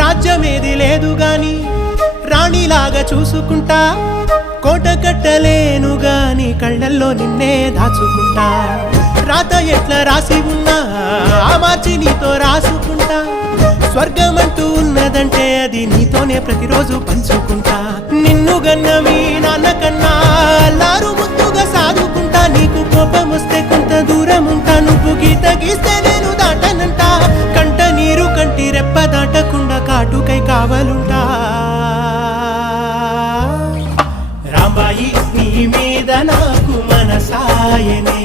రాజ్యమేది లేదు గాని రాణిలాగా చూసుకుంటా, కోట కట్టలేను గాని కళ్ళల్లో నిన్నే దాచుకుంటా. రాత ఎట్లా రాసి ఉన్నా ఆ మార్చి నీతో రాసుకుంటా. స్వర్గమంటూ ఉన్నదంటే అది నీతోనే ప్రతిరోజు పంచుకుంటా. నిన్ను గన్న మీ నాన్న కన్నా అల్లారు ముద్దుగా సాదుకుంటా. నీకు కోపం వస్తే కొంత దూరం ఉంటా, నువ్వు గీత గీస్తే నేను దాటనంటా. కంట నీరు కంటి రెప్ప దాటకుండా కాటుకై కావలుంటా. రాంబాయి నీ మీద నాకు మనసాయనే.